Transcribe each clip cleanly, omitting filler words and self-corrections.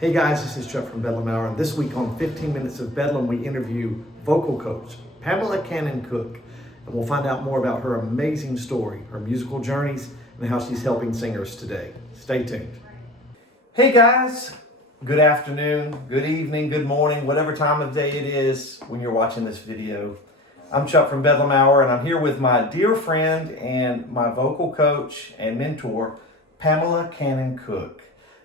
Hey guys, this is Chuck from Bedlam Hour, and this week on 15 Minutes of Bedlam, we interview vocal coach Pamela Cannon Cook, and we'll find out more about her amazing story, her musical journeys, and how she's helping singers today. Stay tuned. Hey guys, good afternoon, good evening, good morning, whatever time of day it is when you're watching this video. I'm Chuck from Bedlam Hour, and I'm here with my dear friend and my vocal coach and mentor, Pamela Cannon Cook.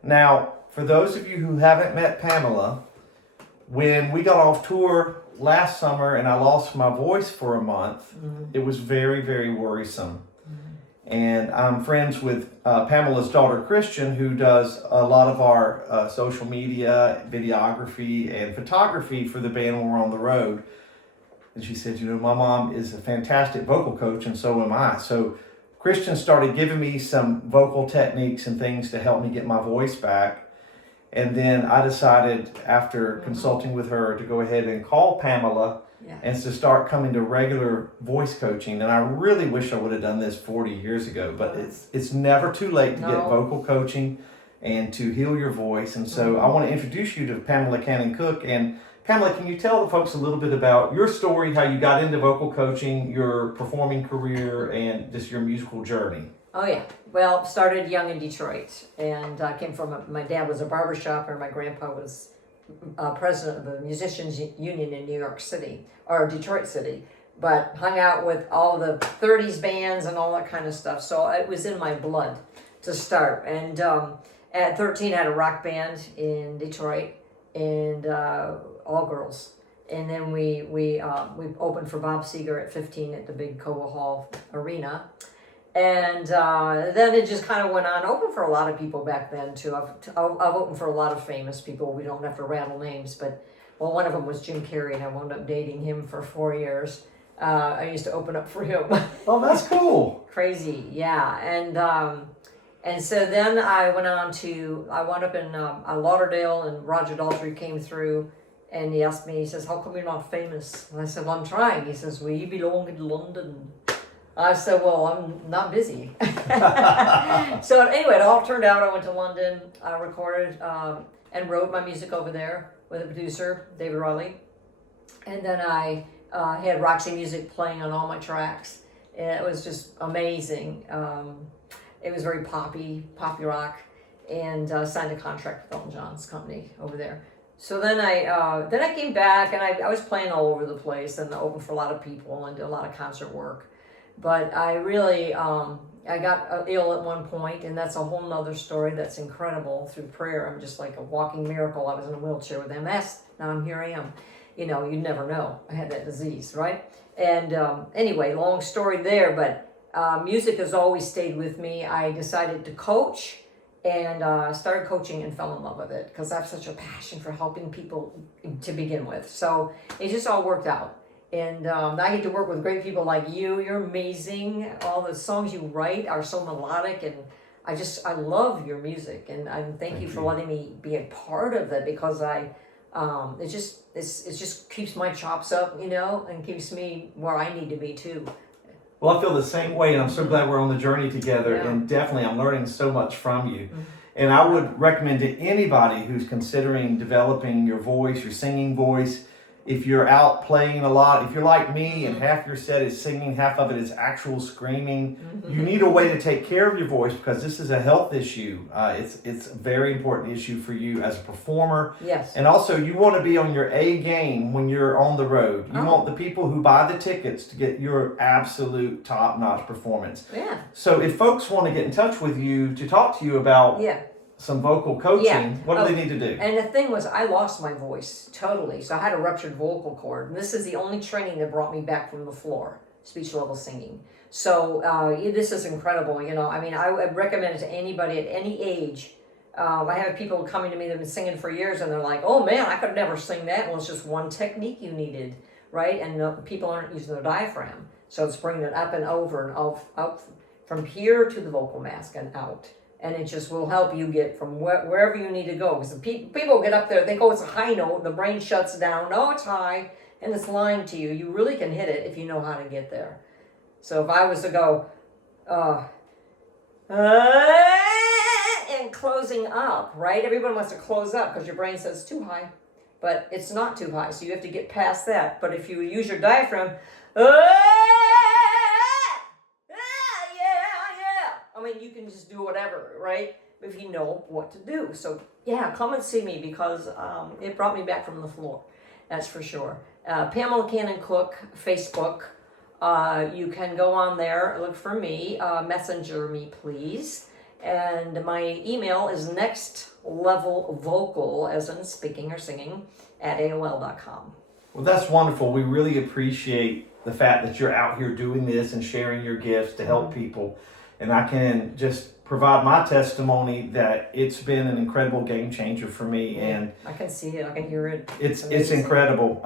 Now, for those of you who haven't met Pamela, when we got off tour last summer and I lost my voice for a month, it was very, very worrisome. And I'm friends with Pamela's daughter, Christian, who does a lot of our social media, videography, and photography for the band when we're on the road. And she said, my mom is a fantastic vocal coach, and so am I. So Christian started giving me some vocal techniques and things to help me get my voice back. And then I decided, after consulting with her, to go ahead and call Pamela and to start coming to regular voice coaching. And I really wish I would have done this 40 years ago, but it's never too late to get vocal coaching and to heal your voice. And so I want to introduce you to Pamela Cannon Cook. And Pamela, can you tell the folks a little bit about your story, how you got into vocal coaching, your performing career, and just your musical journey? Oh yeah, well, started young in Detroit, and I came from, my dad was a barbershop, and my grandpa was president of the Musicians Union in New York City, or Detroit City, but hung out with all the 30s bands and all that kind of stuff, so it was in my blood to start. And at 13 I had a rock band in Detroit, and all girls. And then we opened for Bob Seger at 15 at the big Cobo Hall Arena. And then it just kind of went on. Open for a lot of people back then too. I've opened for a lot of famous people. We don't have to rattle names, but one of them was Jim Carrey, and I wound up dating him for 4 years. I used to open up for him. Oh, that's cool. Crazy, yeah. And so then I wound up in Lauderdale, and Roger Daltrey came through, and he asked me, he says, "How come you're not famous?" And I said, "Well, I'm trying." He says, "Well, you belong in London." I said, "Well, I'm not busy." So anyway, it all turned out. I went to London, I recorded and wrote my music over there with a producer, David Riley. And then I had Roxy Music playing on all my tracks. And it was just amazing. It was very poppy rock, and signed a contract with Elton John's company over there. So then I came back, and I was playing all over the place, and I opened for a lot of people and did a lot of concert work. But I really, I got ill at one point, and that's a whole nother story that's incredible. Through prayer, I'm just like a walking miracle. I was in a wheelchair with MS. Now here I am. You never know. I had that disease, right? And anyway, long story there, but music has always stayed with me. I decided to coach, and started coaching and fell in love with it because I have such a passion for helping people to begin with. So it just all worked out. And I get to work with great people like you. You're amazing. All the songs you write are so melodic, and I love your music. And I thank you for letting me be a part of it, because it just keeps my chops up, and keeps me where I need to be too. Well, I feel the same way, and I'm so glad we're on the journey together, and definitely I'm learning so much from you. And I would recommend to anybody who's considering developing your voice, your singing voice, if you're out playing a lot, if you're like me and half your set is singing, half of it is actual screaming, you need a way to take care of your voice, because this is a health issue. It's a very important issue for you as a performer. Yes. And also, you want to be on your A game when you're on the road. You want the people who buy the tickets to get your absolute top-notch performance. Yeah. So if folks want to get in touch with you to talk to you about some vocal coaching, what do they need to do? And the thing was, I lost my voice totally. So I had a ruptured vocal cord. And this is the only training that brought me back from the floor, speech level singing. So this is incredible. I would recommend it to anybody at any age. I have people coming to me that have been singing for years, and they're like, "Oh man, I could never sing that." Well, it's just one technique you needed, right? And people aren't using their diaphragm. So it's bringing it up and over and out from here to the vocal mask and out. And it just will help you get from wherever you need to go. Because people get up there, think, "Oh, it's a high note," the brain shuts down. No, it's high, and it's lying to you. You really can hit it if you know how to get there. So if I was to go, and closing up, right? Everyone wants to close up because your brain says it's too high, but it's not too high. So you have to get past that. But if you use your diaphragm, I mean, you can just do whatever, right? If you know what to do. So yeah, come and see me because it brought me back from the floor. That's for sure. Pamela Cannon Cook, Facebook. You can go on there, look for me, messenger me, please. And my email is nextlevelvocal, as in speaking or singing, at AOL.com. Well, that's wonderful. We really appreciate the fact that you're out here doing this and sharing your gifts to help people. And I can just provide my testimony that it's been an incredible game changer for me. And I can see it, I can hear it. It's incredible.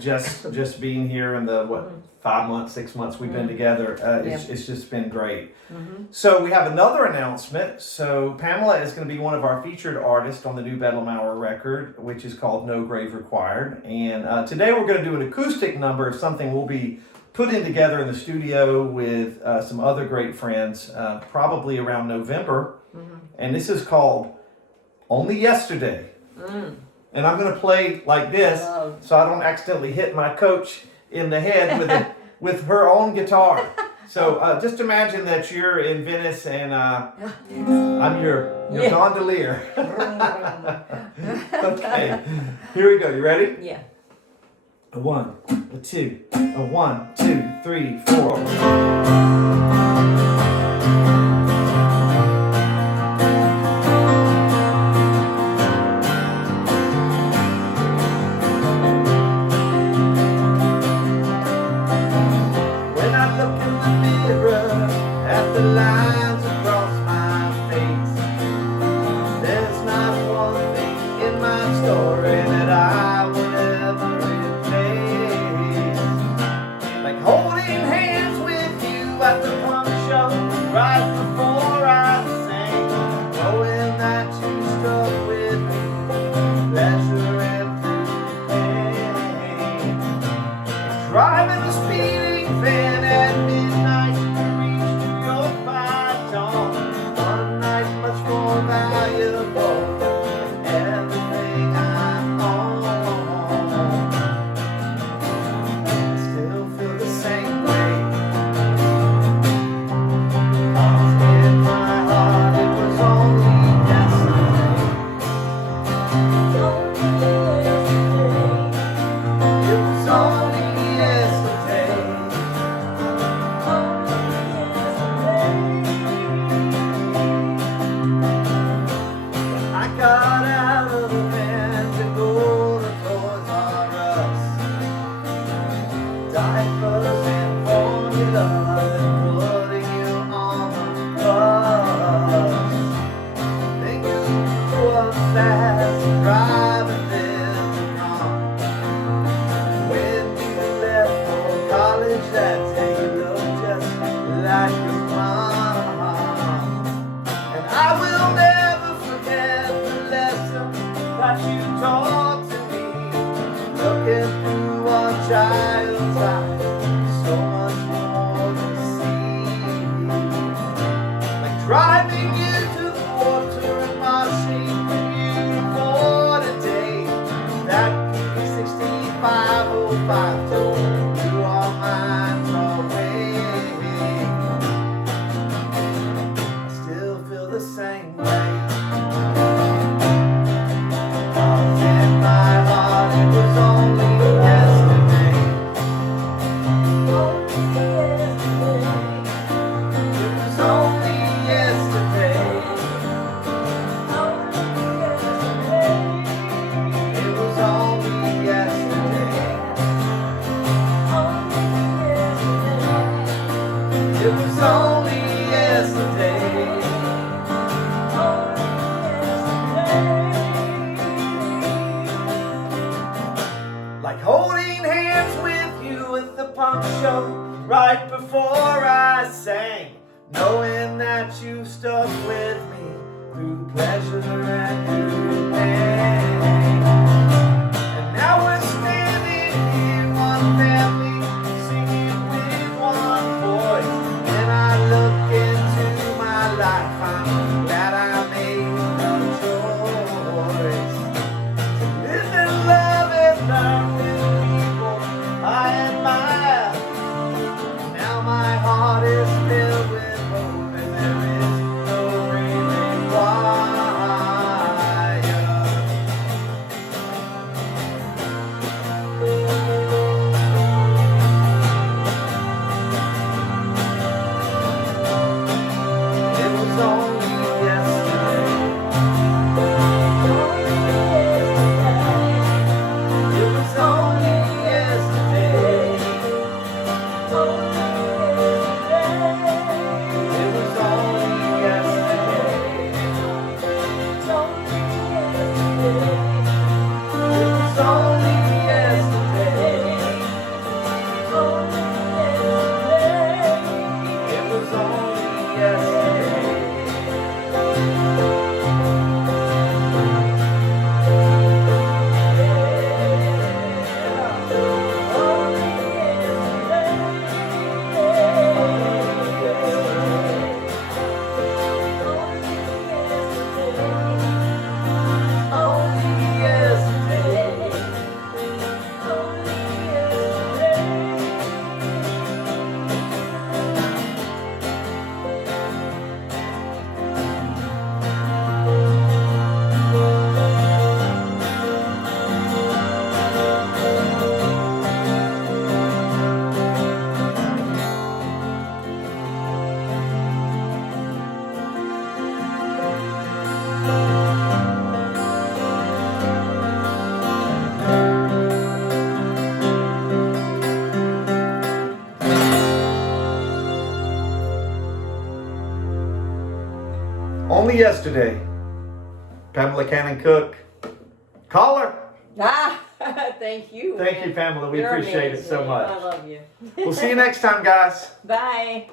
Just being here in the 5 months, 6 months we've been together, it's just been great. So we have another announcement. So Pamela is going to be one of our featured artists on the new Bedlam Hour record, which is called No Grave Required. And today we're going to do an acoustic number of something we'll be putting together in the studio with some other great friends, probably around November. And this is called Only Yesterday. And I'm going to play like this so I don't accidentally hit my coach in the head with her own guitar. So just imagine that you're in Venice and I'm your gondolier. Okay, here we go. You ready? Yeah. A 1, a 2, a 1, 2, 3, 4. When I look in the mirror at the lines across my face, there's not one thing in my story that I would ever replace. Like holding hands with you at the punk show right before I sang, knowing that you stuck with me, pleasure and through pain. Driving the speeding van at midnight to reach New York by dawn. One night much more valuable than everything I own. I still feel the same way. 'Cause in my heart it was only yesterday. It was only yesterday. I got out of the van to go to Toys R Us. Diapers and formula and putting you on the bus. Then you grew up fast, driving them wrong. When you left for college that day, you looked just like your mom. And I will never forget the lesson that you taught to me. Looking through a child's eyes, so much more to see. Like driving into the water in my sheet with you for today. That P6505 told you all miles away. I still feel the same way. 'Cause in my heart it was only yesterday. It was only yesterday. It was only yesterday. It was only yesterday. Like holding hands with you at the punk show right before I sang, knowing that you stuck with me through pleasure and through pain. And now we're standing here, one family, singing with one voice. And I look into my life, I'm glad I made only yesterday, Pamela Cannon Cook. Call her. Thank you. Thank you, Pamela. We You're appreciate it so amazing. much. I love you. We'll see you next time, guys. Bye.